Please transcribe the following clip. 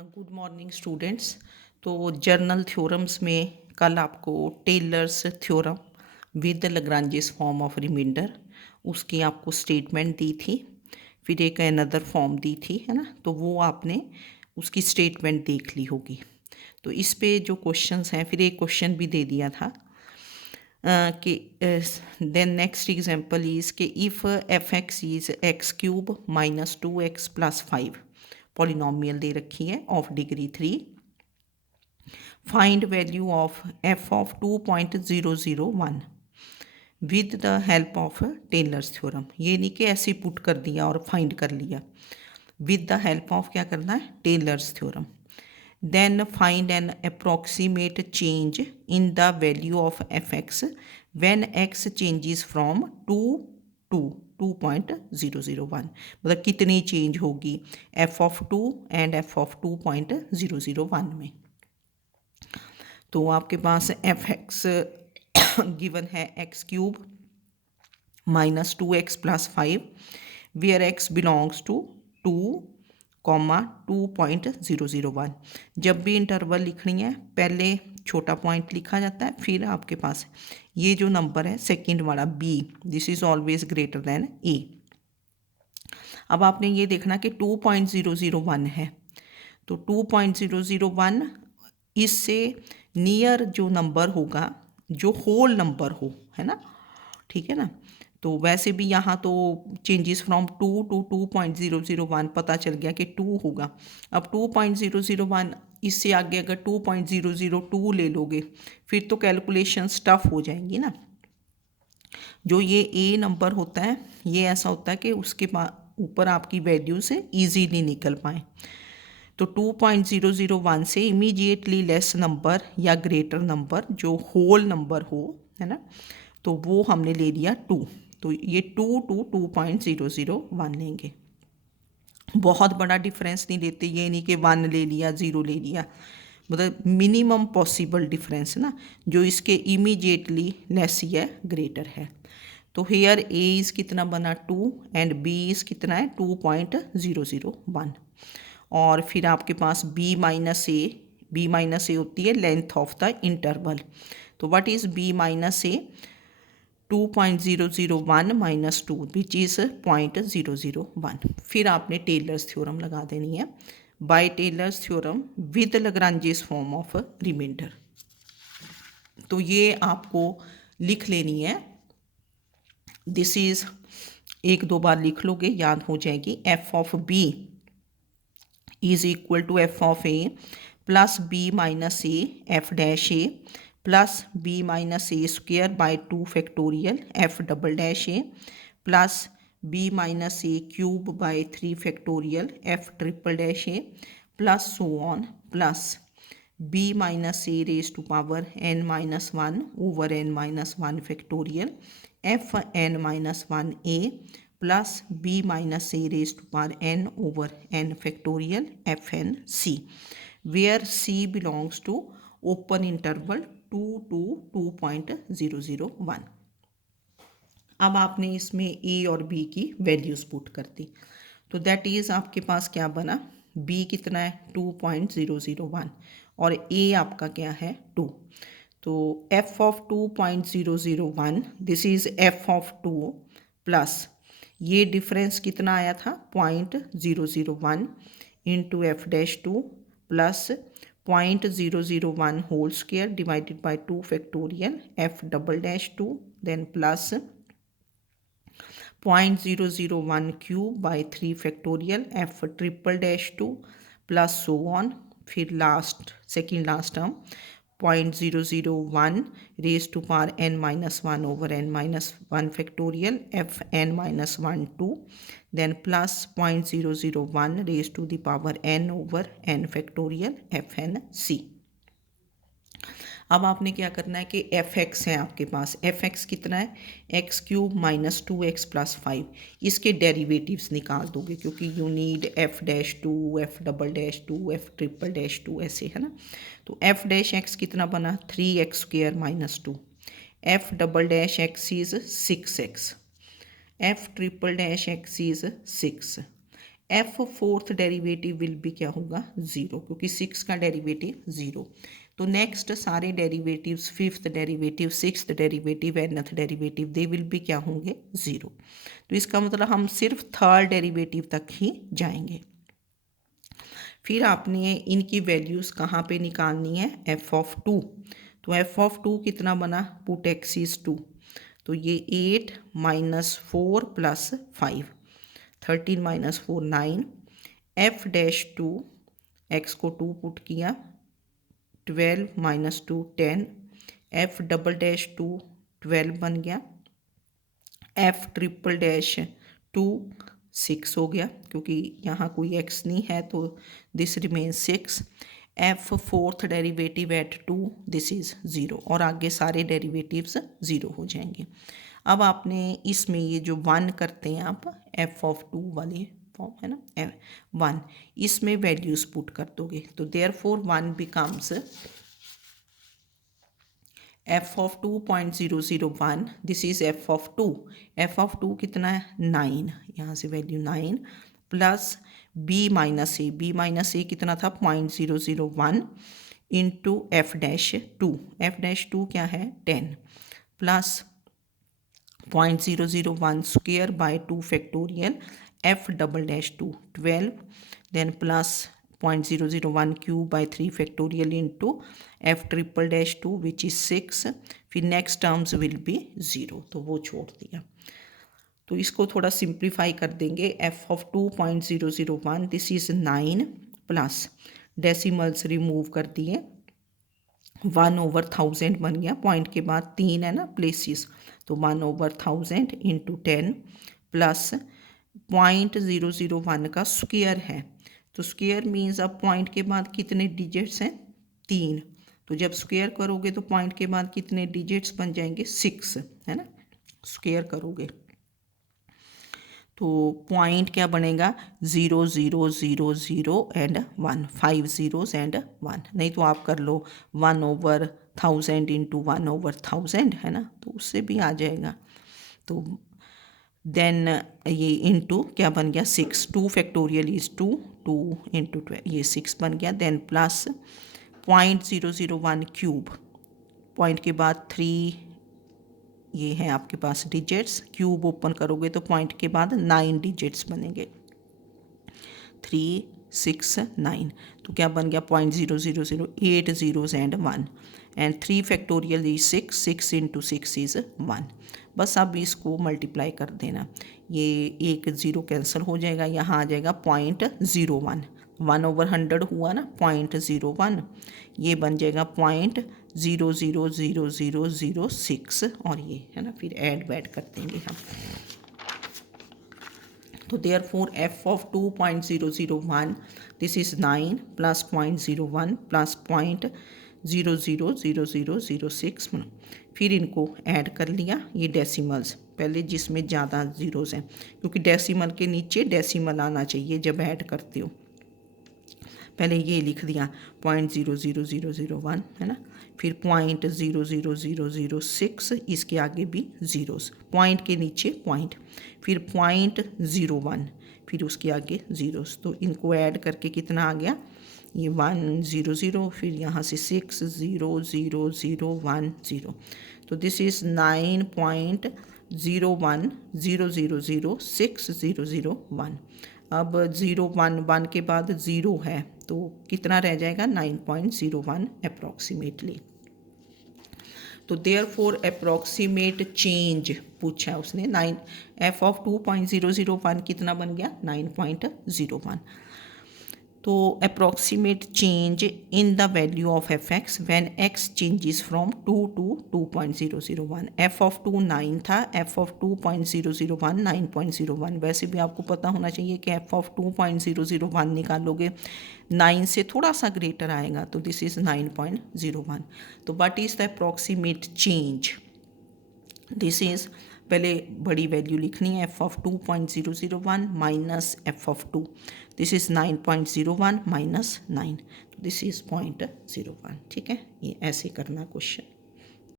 Good morning students. तो general theorems में कल आपको Taylor's theorem with Lagrange's form of remainder उसकी आपको स्टेटमेंट दी थी, फिर एक अनदर फॉर्म दी थी, है ना। तो वो आपने उसकी स्टेटमेंट देख ली होगी। तो इस पे जो क्वेश्चंस हैं, फिर एक क्वेश्चन भी दे दिया था कि देन नेक्स्ट एग्जांपल इज़ कि if F X is X cube minus 2x plus 5 polynomial दे रखी है of degree 3। Find value of F of 2.001 with the help of Taylor's theorem. ये नहीं कि ऐसे पुट कर दिया और फाइंड कर लिया, विद द हेल्प ऑफ क्या करना है, Taylor's theorem. Then find an approximate change in the value of f x when x changes from 2 to 2.001। मतलब कितनी चेंज होगी f of 2 and f of 2.001 में। तो आपके पास एफ एक्स गिवन है x cube minus 2x plus 5 where x belongs to 2 comma 2.001। जब भी इंटरवल लिखनी है पहले छोटा पॉइंट लिखा जाता है, फिर आपके पास ये जो नंबर है सेकंड वाला b, this is always greater than a। अब आपने ये देखना कि 2.001 है, तो 2.001 इससे नियर जो नंबर होगा जो होल नंबर हो, है ना, ठीक है ना। तो वैसे भी यहाँ तो चेंजेस फ्रॉम 2 टू 2.001 पता चल गया कि 2 होगा। अब 2.001 इससे आगे अगर 2.002 ले लोगे फिर तो कैलकुलेशंस टफ हो जाएंगी ना। जो ये ए नंबर होता है ये ऐसा होता है कि उसके ऊपर आपकी वैल्यू से ईजीली निकल पाए। तो 2.001 से इमीडिएटली लेस नंबर या ग्रेटर नंबर जो होल नंबर हो, है ना, तो वो हमने ले लिया 2। तो ये 2 टू 2.001 लेंगे। बहुत बड़ा डिफरेंस नहीं लेते, ये नहीं कि 1 ले लिया 0 ले लिया, मतलब मिनिमम पॉसिबल डिफरेंस ना, जो इसके इमीडिएटली लेस या ग्रेटर है। तो हेयर ए इज़ कितना बना 2 एंड बी इज़ कितना है 2.001। और फिर आपके पास बी माइनस ए होती है लेंथ ऑफ द इंटरवल। तो what is B minus A, 2.001 minus 2 which is 0.001। फिर आपने टेलर्स थ्योरम लगा देनी है by Taylor's theorem with Lagrange's form of remainder. तो ये आपको लिख लेनी है, दिस इज़ एक दो बार लिख लोगे याद हो जाएगी। F of b is equal to f of a plus b minus a f dash a plus b minus a square by 2 factorial F double dash a plus b minus a cube by 3 factorial F triple dash a plus so on plus b minus a raise to power n minus 1 over n minus 1 factorial F n minus 1 a plus b minus a raise to power n over n factorial F n c, where c belongs to open interval 2 to 2.001। अब आपने इसमें ए और B की values put कर दी, तो that is आपके पास क्या बना, बी कितना है 2.001 और ए आपका क्या है 2। तो F of 2.001 this is F of 2 plus ये डिफरेंस कितना आया था 0.001 into F dash 2 plus 0.001 whole square divided by 2 factorial F double dash 2 then plus 0.001 cube by 3 factorial F triple dash 2 plus so on, फिर last second last term 0.001 raise to power n minus 1 over n minus 1 factorial F n minus 1 2 then plus 0.001 raise to the power n over n factorial F n c. अब आपने क्या करना है कि F x है आपके पास, f x कितना है x cube minus 2x plus 5, इसके डेरिवेटिव्स निकाल दोगे क्योंकि you need F dash 2 F double dash 2 F triple dash 2 ऐसे, है ना। तो एफ डैश एक्स कितना बना 3x square minus 2, F double dash x is 6x, F triple dash x is 6, F fourth derivative will भी क्या होगा 0, क्योंकि 6 का डेरिवेटिव 0। तो नेक्स्ट सारे derivatives, fifth derivative, sixth derivative, nth derivative, they will भी क्या होंगे 0। तो इसका मतलब हम सिर्फ थर्ड डेरिवेटिव तक ही जाएंगे। फिर आपने इनकी वैल्यूज़ कहाँ पे निकालनी है, एफ ऑफ 2। तो एफ ऑफ 2 कितना बना, पुट एक्स इज 2, तो ये 8 minus 4 plus 5, 13 minus 4 9, F dash 2, x को 2 पुट किया, 12 माइनस 2 10, एफ डबल डैश 2 12 बन गया, एफ ट्रिपल डैश 2 6 हो गया, क्योंकि यहाँ कोई एक्स नहीं है तो this remain 6, F fourth derivative eight 2, this is 0, और आगे सारे डेरिवेटिव्स 0 हो जाएंगे। अब आपने इसमें ये जो 1 करते हैं आप, एफ ऑफ 2 वाले फॉर्म है ना, 1, इसमें वैल्यूज़ पुट कर दोगे, तो therefore 1 becomes f of 2.001, this is f of 2, f of 2 कितना है 9, यहाँ से value 9 plus b minus a, b minus a कितना था 0.001 into F dash 2, f dash 2 क्या है 10 plus 0.001 square by 2 factorial, F double dash 2 12, then plus 0.001 cube by 3 factorial into f triple dash 2 which is 6, फिर next terms will be 0, तो वो छोड़ दिया। तो इसको थोड़ा सिंप्लीफाई कर देंगे, F of 2.001, this is 9 plus decimals remove कर दिए, 1/1000 बन गया, पॉइंट के बाद 3 है ना प्लेसेस, तो 1/1000 इंटू 10 प्लस 0.001 का स्क्वायर है, तो स्क्वायर मीन्स अब पॉइंट के बाद कितने डिजिट्स हैं 3, तो जब स्क्वायर करोगे तो पॉइंट के बाद कितने डिजिट्स बन जाएंगे 6, है ना, स्क्वायर करोगे तो पॉइंट क्या बनेगा 0 0 0 0 एंड 1, 5 zeros एंड 1, नहीं तो आप कर लो 1/1000 इंटू 1/1000 है ना, तो उससे भी आ जाएगा। तो देन ये इंटू क्या बन गया 6, 2 फैक्टोरियल इज 2, 2 इंटू 12 ये 6 बन गया, देन प्लस 0.001 क्यूब, पॉइंट के बाद 3 ये है आपके पास डिजिट्स, क्यूब ओपन करोगे तो पॉइंट के बाद 9 डिजिट्स बनेंगे, 3 6 9, तो क्या बन गया 0.000 8 zeros and 1, and 3 factorial is 6, 6 into 6 is 1, बस अब इसको मल्टीप्लाई कर देना, ये एक ज़ीरो कैंसिल हो जाएगा, यहाँ आ जाएगा 0.01, 1/100 हुआ ना 0.01, ये बन जाएगा 0.000006, और ये है ना फिर ऐड वैड कर देंगे हम, तो therefore F of 2.001, this is 9 plus 0.01 plus 0.000006, फिर इनको ऐड कर लिया, ये डेसिमल्स पहले जिसमें ज़्यादा ज़ीरोज़ हैं, क्योंकि डेसिमल के नीचे डेसिमल आना चाहिए जब ऐड करते हो, पहले ये लिख दिया 0.00001 है ना, फिर 0.00006, इसके आगे भी ज़ीरोस, पॉइंट के नीचे पॉइंट, फिर 0.01, फिर उसके आगे ज़ीरोस, तो इनको ऐड करके कितना आ गया ये 100, फिर यहाँ से 6000010, तो दिस इज़ 9.01000601। अब 0 1 के बाद 0 है तो कितना रह जाएगा 9.01 अप्रॉक्सीमेटली, तो देयरफॉर अप्रॉक्सीमेट चेंज पूछा उसने, 9 एफ ऑफ 2.001 कितना बन गया 9.01, तो approximate change in the value of f x when x changes from 2 to 2.001, F of 2 9 था, एफ ऑफ 2.001 9.01, वैसे भी आपको पता होना चाहिए कि एफ ऑफ 2.001 निकालोगे 9 से थोड़ा सा ग्रेटर आएगा, तो दिस इज़ 9.01, तो what is the approximate change, this is पहले बड़ी वैल्यू लिखनी है F of 2.001 minus F of 2, this is 9.01 minus 9, this is 0.01, ठीक है, ये ऐसे करना क्वेश्चन।